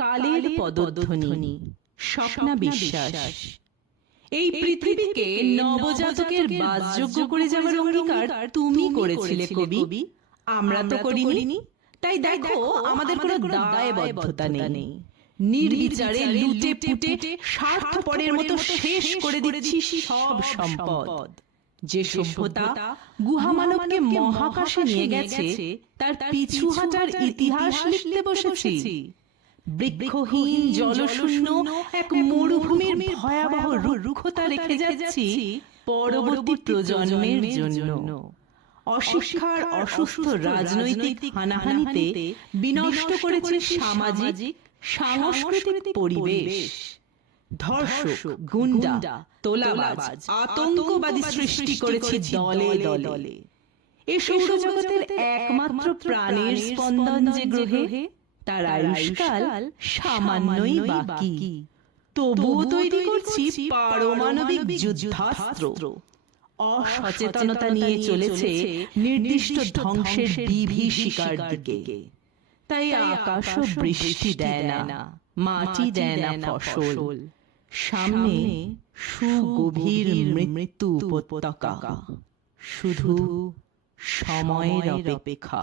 কালের পদধ্বনি, স্বপ্না বিশ্বাস। এই পৃথিবীকে নবজাতকের বাসযোগ্য করে যাওয়ার অঙ্গীকার তুমি করেছিলে কবি, আমরা তো করিনি। তাই দেখো, আমাদের কোনো দায়বদ্ধতা নেই। নির্বিচারে লুটে পুটে স্বার্থপরের মতো শেষ করে দিচ্ছি সব সম্পদ। যে সভ্যতা গুহামানবকে মহাকাশে নিয়ে গেছে, তার পিছু হাঁটার ইতিহাস লিখতে বসেছি। বৃক্ষহীন জলশূন্য এক মরুভূমির ভয়াবহ রুক্ষতা রেখে যাচ্ছি পরবর্তী প্রজন্মের জন্য। অশিক্ষার অসুস্থ রাজনৈতিক হানাহানিতে বিনষ্ট করেছে সামাজিক সাংস্কৃতিক পরিবেশ। ধর্ষক, গুন্ডা, তোলাবাজ, আতঙ্কবাদী সৃষ্টি করেছে দলে দলে। এ সৌরজগতের একমাত্র প্রাণের স্পন্দন যে গ্রহে, তার আয়ুষ্কাল সামান্যই বাকি। তবুও তৈরি করছি পারমাণবিক যুদ্ধাস্ত্র। অসচেতনতা নিয়ে চলেছে নির্দিষ্ট ধ্বংসের বিভীষিকার দিকে। তাই আকাশও বৃষ্টি দেয় না, মাটি দেয় না ফসল। সামনে সুগভীর মৃত্যু উপত্যকা, শুধু সময়ের অপেক্ষা।